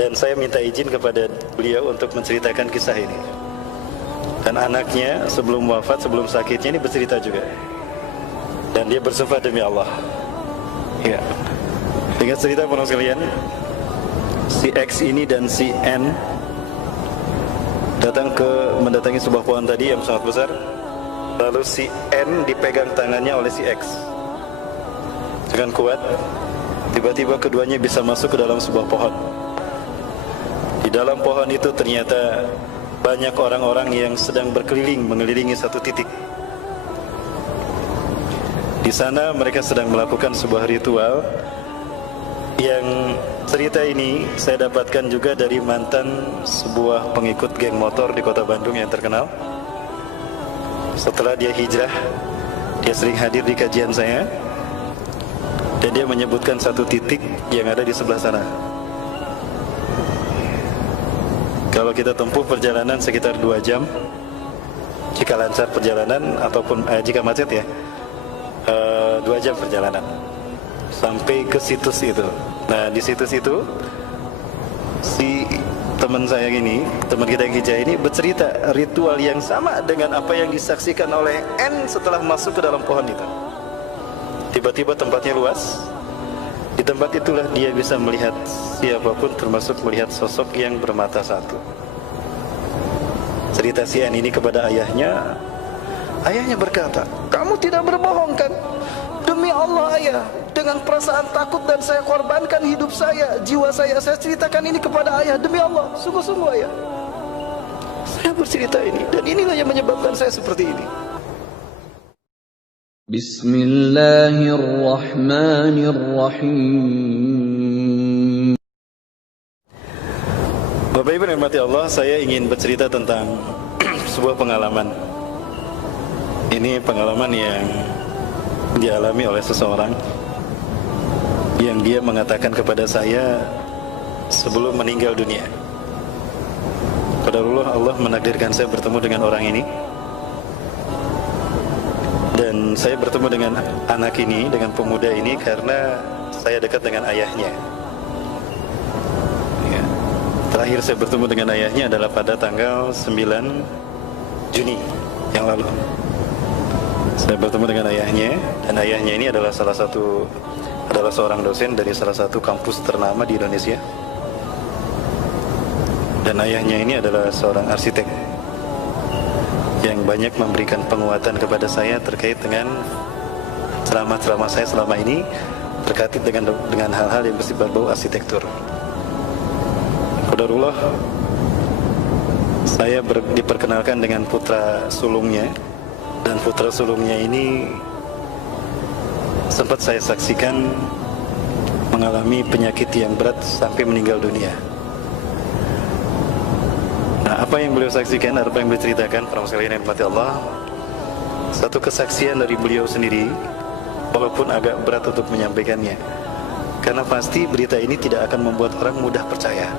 Dan saya minta izin kepada beliau untuk menceritakan kisah ini. Dan anaknya sebelum wafat, sebelum sakitnya ini bercerita juga. Dan dia bersumpah demi Allah. Ya. Dengan cerita para sekalian, si X ini dan si N mendatangi sebuah pohon tadi yang sangat besar. Lalu si N dipegang tangannya oleh si X dengan kuat. Tiba-tiba keduanya bisa masuk ke dalam sebuah pohon. Di dalam pohon itu ternyata banyak orang-orang yang sedang berkeliling mengelilingi satu titik. Di sana mereka sedang melakukan sebuah ritual yang cerita ini saya dapatkan juga dari mantan sebuah pengikut geng motor di kota Bandung yang terkenal. Setelah dia hijrah, dia sering hadir di kajian saya, dan dia menyebutkan satu titik yang ada di sebelah sana. Kalau kita tempuh perjalanan sekitar 2 jam, jika lancar perjalanan ataupun jika macet ya, 2 jam perjalanan sampai ke situs itu. Nah, di situs itu si teman saya ini, teman kita yang hijau ini bercerita ritual yang sama dengan apa yang disaksikan oleh N setelah masuk ke dalam pohon itu. Tiba-tiba tempatnya luas. Di tempat itulah dia bisa melihat siapapun, termasuk melihat sosok yang bermata satu. Cerita si N ini kepada ayahnya. Ayahnya berkata, "Kamu tidak berbohong kan? Demi Allah ayah, dengan perasaan takut dan saya korbankan hidup saya, jiwa saya ceritakan ini kepada ayah. Demi Allah, sungguh-sungguh ayah, saya bercerita ini, dan inilah yang menyebabkan saya seperti ini." Bismillahirrahmanirrahim. Bapak Ibu yang dirahmati Allah, saya ingin bercerita tentang sebuah pengalaman. Ini pengalaman yang dialami oleh seseorang yang dia mengatakan kepada saya sebelum meninggal dunia. Qadarullah, Allah menakdirkan saya bertemu dengan orang ini. Dan saya bertemu dengan anak ini, dengan pemuda ini karena saya dekat dengan ayahnya. Ya. Terakhir saya bertemu dengan ayahnya adalah pada tanggal 9 Juni yang lalu. Saya bertemu dengan ayahnya, dan ayahnya ini adalah seorang dosen dari salah satu kampus ternama di Indonesia. Dan ayahnya ini adalah seorang arsitek yang banyak memberikan penguatan kepada saya terkait dengan ceramah-ceramah saya selama ini terkait dengan hal-hal yang berbau arsitektur. Qadarullah, saya diperkenalkan dengan putra sulungnya, dan putra sulungnya ini sempat saya saksikan mengalami penyakit yang berat sampai meninggal dunia. Nah, apa yang beliau saksikan, apa yang beliau ceritakan, para sekalian yang dirahmati Allah, satu kesaksian dari beliau sendiri, walaupun agak berat untuk menyampaikannya, karena pasti berita ini tidak akan membuat orang mudah percaya.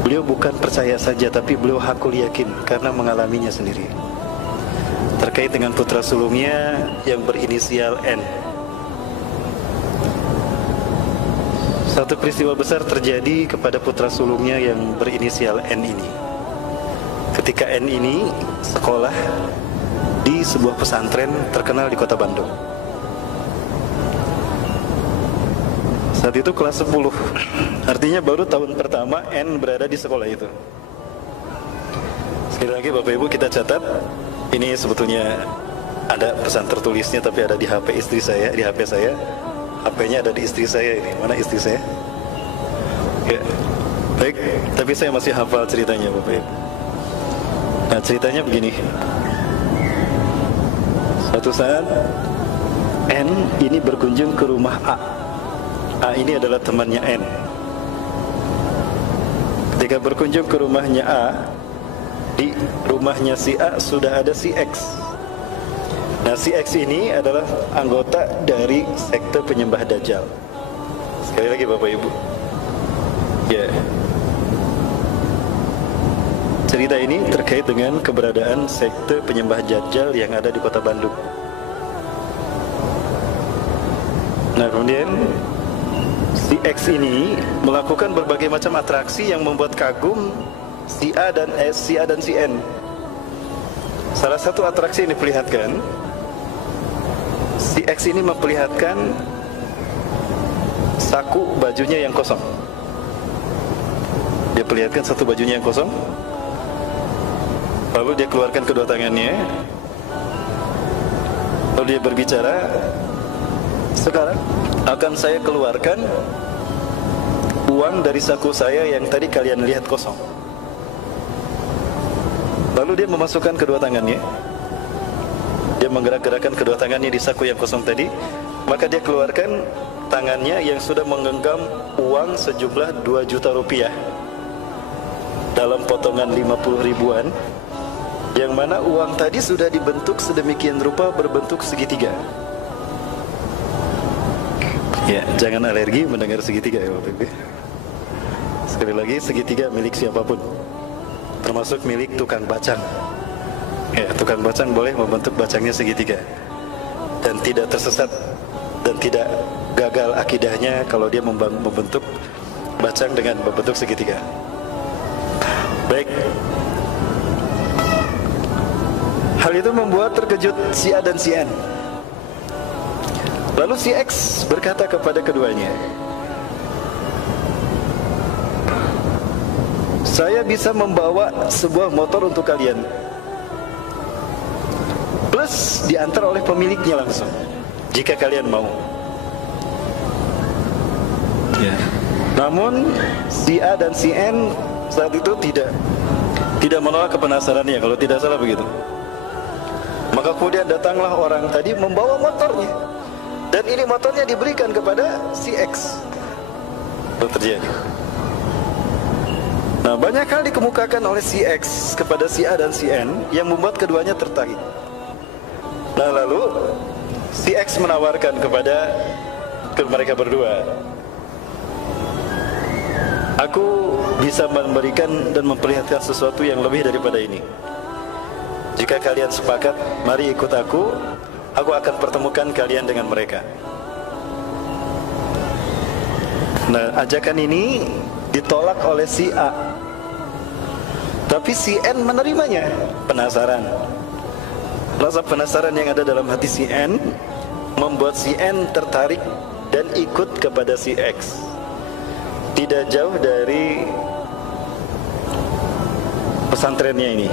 Beliau bukan percaya saja, tapi beliau hakul yakin karena mengalaminya sendiri. Terkait dengan putra sulungnya yang berinisial N. Satu peristiwa besar terjadi kepada putra sulungnya yang berinisial N ini. Ketika N ini sekolah di sebuah pesantren terkenal di kota Bandung. Saat itu kelas 10. Artinya baru tahun pertama N berada di sekolah itu. Sekali lagi Bapak Ibu, kita catat, ini sebetulnya ada pesan tertulisnya, tapi ada di HP istri saya, di HP saya. HP-nya ada di istri saya ini. Mana istri saya? Ya. Baik, tapi saya masih hafal ceritanya Bapak Ibu. Nah, ceritanya begini. Suatu saat N ini berkunjung ke rumah A. A ini adalah temannya N. Ketika berkunjung ke rumahnya A, di rumahnya si A sudah ada si X. Nah, si X ini adalah anggota dari sekte penyembah Dajjal. Sekali lagi Bapak Ibu, ya, cerita ini terkait dengan keberadaan sekte penyembah Dajjal yang ada di kota Bandung. Nah, kemudian si X ini melakukan berbagai macam atraksi yang membuat kagum si A dan si N. Salah satu atraksi yang diperlihatkan, si X ini memperlihatkan saku bajunya yang kosong. Dia perlihatkan satu bajunya yang kosong, lalu dia keluarkan kedua tangannya, lalu dia berbicara, sekarang akan saya keluarkan uang dari saku saya yang tadi kalian lihat kosong. Lalu dia memasukkan kedua tangannya, dia menggerak-gerakkan kedua tangannya di saku yang kosong tadi, maka dia keluarkan tangannya yang sudah menggenggam uang sejumlah 2 juta rupiah dalam potongan 50 ribuan, yang mana uang tadi sudah dibentuk sedemikian rupa berbentuk segitiga. Ya, jangan alergi mendengar segitiga ya Bapak Ibu. Sekali lagi, segitiga milik siapapun, termasuk milik tukang bacang. Ya, tukang bacang boleh membentuk bacangnya segitiga dan tidak tersesat dan tidak gagal akidahnya kalau dia membentuk bacang dengan membentuk segitiga. Baik. Hal itu membuat terkejut si A dan si N. Lalu si X berkata kepada keduanya, saya bisa membawa sebuah motor untuk kalian, plus diantar oleh pemiliknya langsung, jika kalian mau. Ya. Namun si A dan si N saat itu tidak menolak kepenasarannya, kalau tidak salah begitu. Maka kemudian datanglah orang tadi membawa motornya, dan ini motornya diberikan kepada si X. Itu terjadi. Nah, banyak hal dikemukakan oleh si X kepada si A dan si N yang membuat keduanya tertarik. Nah, lalu si X menawarkan kepada mereka berdua, aku bisa memberikan dan memperlihatkan sesuatu yang lebih daripada ini. Jika kalian sepakat, mari ikut aku akan pertemukan kalian dengan mereka. Nah, ajakan ini ditolak oleh si A, tapi si N menerimanya. Penasaran. Rasa penasaran yang ada dalam hati si N membuat si N tertarik dan ikut kepada si X. Tidak jauh dari pesantrennya ini.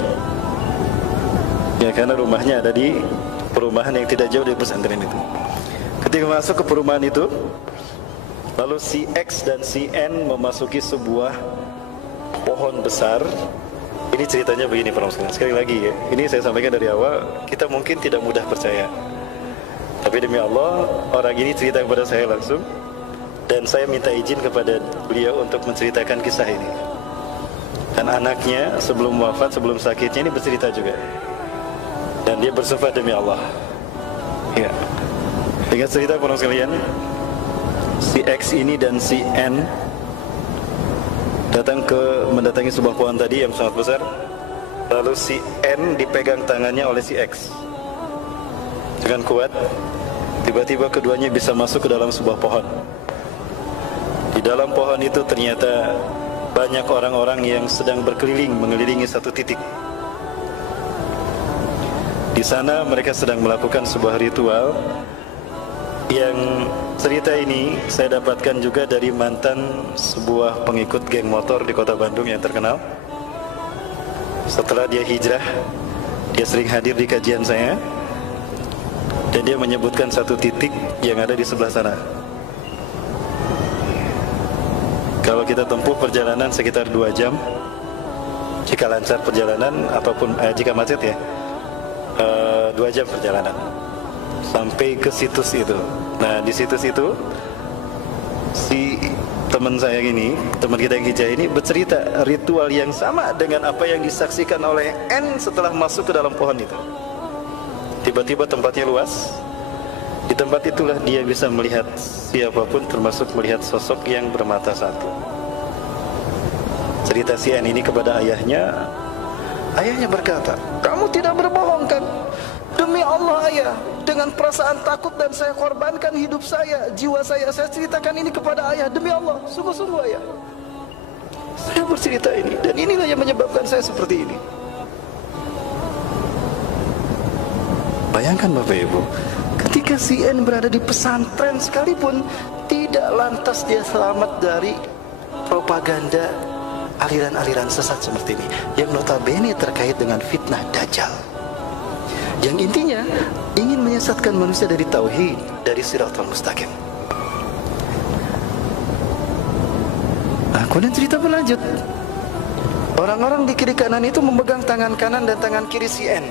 Ya, karena rumahnya ada di perumahan yang tidak jauh dari pesantren itu. Ketika masuk ke perumahan itu, lalu si X dan si N memasuki sebuah pohon besar. Ini ceritanya begini para muslimin. Sekali lagi ya, ini saya sampaikan dari awal, kita mungkin tidak mudah percaya, tapi demi Allah, orang ini cerita kepada saya langsung, dan saya minta izin kepada beliau untuk menceritakan kisah ini. Dan anaknya sebelum wafat, sebelum sakitnya ini bercerita juga, dan dia bersumpah demi Allah. Ya, dengan cerita para sekalian, si X ini dan si N mendatangi sebuah pohon tadi yang sangat besar. Lalu si N dipegang tangannya oleh si X dengan kuat. Tiba-tiba keduanya bisa masuk ke dalam sebuah pohon. Di dalam pohon itu ternyata banyak orang-orang yang sedang berkeliling mengelilingi satu titik. Di sana mereka sedang melakukan sebuah ritual yang cerita ini saya dapatkan juga dari mantan sebuah pengikut geng motor di kota Bandung yang terkenal. Setelah dia hijrah, dia sering hadir di kajian saya, dan dia menyebutkan satu titik yang ada di sebelah sana. Kalau kita tempuh perjalanan sekitar 2 jam, jika lancar perjalanan ataupun jika macet ya, 2 jam perjalanan sampai ke situs itu. Nah, di situs itu si teman saya ini, teman kita yang hijrah ini bercerita ritual yang sama dengan apa yang disaksikan oleh N setelah masuk ke dalam pohon itu. Tiba-tiba tempatnya luas. Di tempat itulah dia bisa melihat siapapun, termasuk melihat sosok yang bermata satu. Cerita si N ini kepada ayahnya. Ayahnya berkata, kamu tidak berbohong kan? Demi Allah ayah, dengan perasaan takut dan saya korbankan hidup saya, jiwa saya ceritakan ini kepada ayah. Demi Allah, sungguh-sungguh ayah, saya bercerita ini, dan inilah yang menyebabkan saya seperti ini. Bayangkan Bapak Ibu, ketika si N berada di pesantren sekalipun, tidak lantas dia selamat dari propaganda aliran-aliran sesat seperti ini, yang notabene terkait dengan fitnah Dajjal, yang intinya ingin menyesatkan manusia dari tauhid, dari siratal mustaqim. Nah, kemudian cerita berlanjut. Orang-orang di kiri kanan itu memegang tangan kanan dan tangan kiri si N.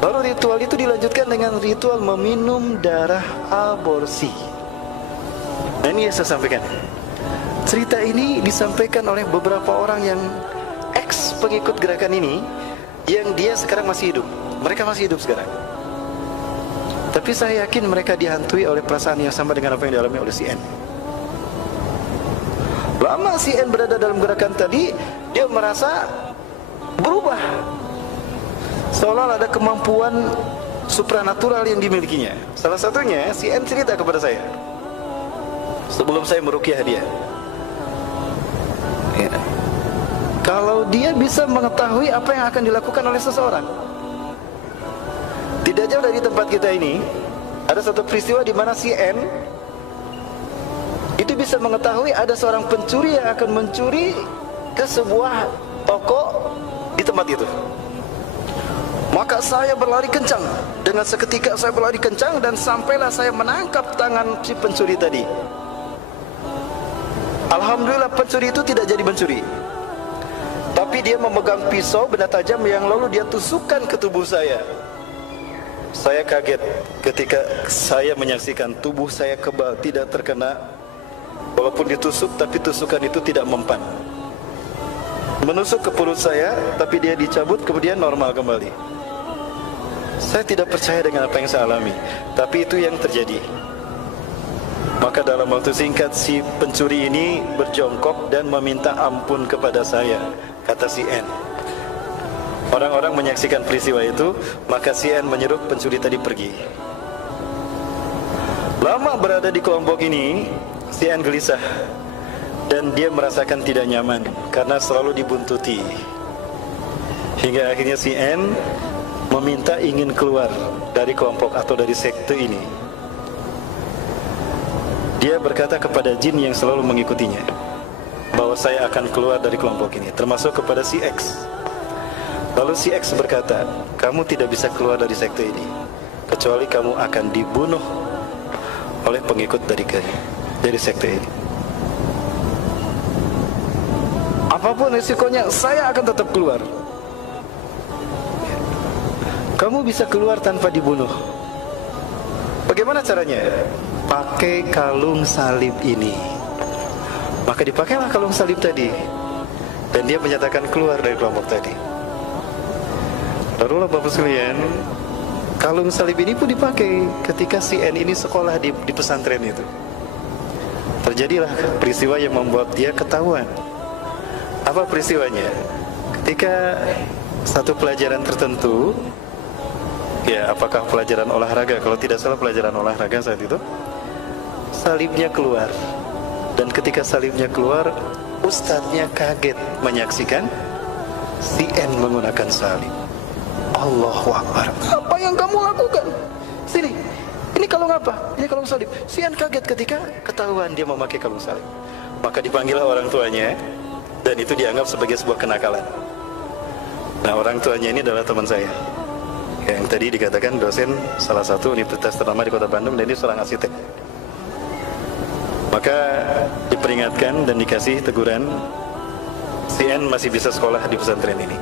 Lalu ritual itu dilanjutkan dengan ritual meminum darah aborsi. Dan ini yang saya sampaikan. Cerita ini disampaikan oleh beberapa orang yang ex pengikut gerakan ini, yang dia sekarang masih hidup. Mereka masih hidup sekarang. Tapi saya yakin mereka dihantui oleh perasaan yang sama dengan apa yang dialami oleh si N. Lama si N berada dalam gerakan tadi, dia merasa berubah, seolah ada kemampuan supranatural yang dimilikinya. Salah satunya si N cerita kepada saya sebelum saya meruqyah dia, ya, kalau dia bisa mengetahui apa yang akan dilakukan oleh seseorang. Tidak jauh dari tempat kita ini ada satu peristiwa di mana si N itu bisa mengetahui ada seorang pencuri yang akan mencuri ke sebuah toko di tempat itu. Maka saya berlari kencang. Dengan seketika saya berlari kencang dan sampailah saya menangkap tangan si pencuri tadi. Alhamdulillah pencuri itu tidak jadi mencuri, tapi dia memegang pisau benda tajam yang lalu dia tusukkan ke tubuh saya. Saya kaget ketika saya menyaksikan tubuh saya kebal, tidak terkena, walaupun ditusuk, tapi tusukan itu tidak mempan. Menusuk ke perut saya, tapi dia dicabut, kemudian normal kembali. Saya tidak percaya dengan apa yang saya alami, tapi itu yang terjadi. Maka dalam waktu singkat si pencuri ini berjongkok dan meminta ampun kepada saya, kata si N. Orang-orang menyaksikan peristiwa itu, maka si N menyuruh pencuri tadi pergi. Lama berada di kelompok ini, si N gelisah dan dia merasakan tidak nyaman karena selalu dibuntuti. Hingga akhirnya si N meminta ingin keluar dari kelompok atau dari sekte ini. Dia berkata kepada jin yang selalu mengikutinya bahwa saya akan keluar dari kelompok ini, termasuk kepada si X. Lalu si X berkata, kamu tidak bisa keluar dari sekte ini kecuali kamu akan dibunuh oleh pengikut dari sekte ini. Apapun risikonya, saya akan tetap keluar. Kamu bisa keluar tanpa dibunuh. Bagaimana caranya? Pakai kalung salib ini. Maka dipakailah kalung salib tadi, dan dia menyatakan keluar dari kelompok tadi. Lalu Bapak sekalian, kalung salib ini pun dipakai ketika si N ini sekolah di pesantren itu. Terjadilah peristiwa yang membuat dia ketahuan. Apa peristiwanya? Ketika satu pelajaran tertentu, ya apakah pelajaran olahraga, kalau tidak salah pelajaran olahraga saat itu, salibnya keluar. Dan ketika salibnya keluar, ustadznya kaget menyaksikan si N menggunakan salib. Allahu Akbar. Apa yang kamu lakukan? Sini, ini kalung apa? Ini kalung salib. Si N kaget ketika ketahuan dia memakai kalung salib. Maka dipanggillah orang tuanya, dan itu dianggap sebagai sebuah kenakalan. Nah, orang tuanya ini adalah teman saya, yang tadi dikatakan dosen salah satu universitas ternama di kota Bandung, dan ini seorang arsitek. Maka diperingatkan dan dikasih teguran, si N masih bisa sekolah di pesantren ini.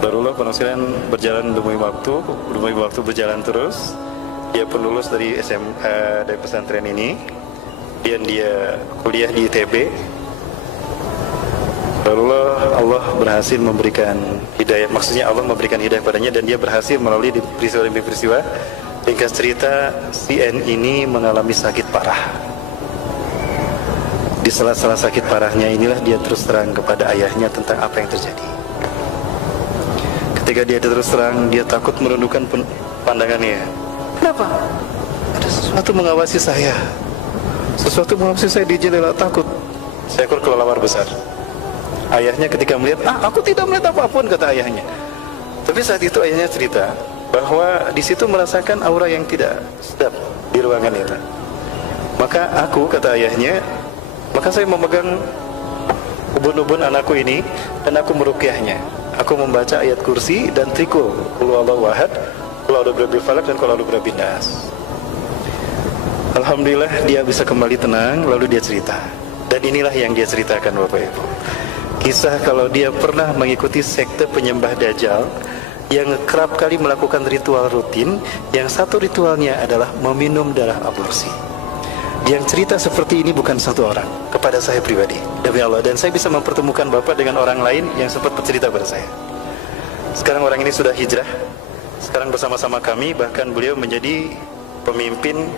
Barulah penosiran berjalan demi waktu berjalan terus. Dia pun lulus dari dari pesantren ini, dan dia kuliah di ITB. Barulah Allah berhasil memberikan hidayah, maksudnya Allah memberikan hidayah padanya, dan dia berhasil melalui peristiwa demi peristiwa. Ringkas cerita, si N ini mengalami sakit parah. Di sela-sela sakit parahnya inilah dia terus terang kepada ayahnya tentang apa yang terjadi. Ketika dia terus terang, dia takut menundukkan pandangannya. Kenapa? Ada sesuatu mengawasi saya. Sesuatu mengawasi saya di jendela, takut. Seekor kelelawar besar. Ayahnya ketika melihat, aku tidak melihat apapun, kata ayahnya. Tapi saat itu ayahnya cerita bahwa di situ merasakan aura yang tidak sedap di ruangan itu. Maka aku, kata ayahnya, maka saya memegang ubun-ubun anakku ini dan aku meruqyahnya. Aku membaca ayat kursi dan trikul, qul huwallahu ahad, qul a'udzu birabbil falaq dan qul a'udzu birabbin nas. Alhamdulillah dia bisa kembali tenang, lalu dia cerita. Dan inilah yang dia ceritakan, Bapak Ibu. Kisah kalau dia pernah mengikuti sekte penyembah Dajjal yang kerap kali melakukan ritual rutin, yang satu ritualnya adalah meminum darah aborsi. Yang cerita seperti ini bukan satu orang, kepada saya pribadi, demi Allah. Dan saya bisa mempertemukan Bapak dengan orang lain yang sempat bercerita pada saya. Sekarang orang ini sudah hijrah, sekarang bersama-sama kami, bahkan beliau menjadi pemimpin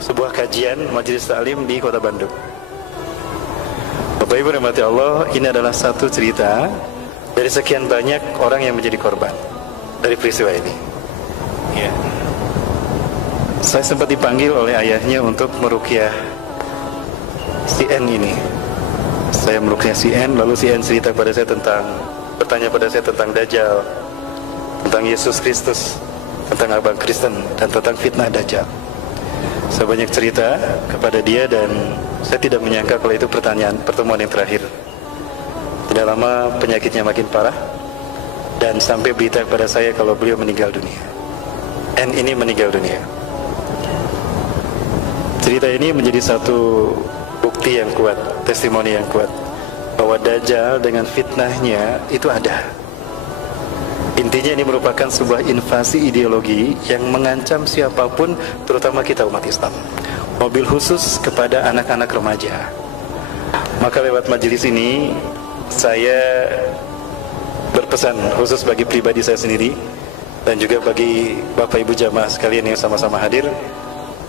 sebuah kajian majelis taklim di kota Bandung. Bapak Ibu rahmati Allah, ini adalah satu cerita dari sekian banyak orang yang menjadi korban dari peristiwa ini. Ya. Saya sempat dipanggil oleh ayahnya untuk meruqyah si N ini. Saya meruqyah si N, lalu si N cerita pada saya bertanya pada saya tentang Dajjal, tentang Yesus Kristus, tentang abang Kristen, dan tentang fitnah Dajjal. Saya banyak cerita kepada dia dan saya tidak menyangka kalau itu pertemuan yang terakhir. Tidak lama penyakitnya makin parah dan sampai berita kepada saya kalau beliau meninggal dunia. N ini meninggal dunia. Cerita ini menjadi satu bukti yang kuat, testimoni yang kuat bahwa Dajjal dengan fitnahnya itu ada. Intinya ini merupakan sebuah invasi ideologi yang mengancam siapapun, terutama kita umat Islam. Mobil khusus kepada anak-anak remaja. Maka lewat majelis ini saya berpesan khusus bagi pribadi saya sendiri dan juga bagi Bapak Ibu jamaah sekalian yang sama-sama hadir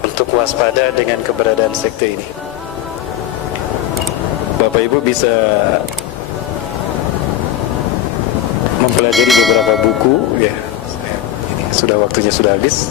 untuk waspada dengan keberadaan sekte ini. Bapak Ibu bisa mempelajari beberapa buku, ya. Ini sudah waktunya sudah habis.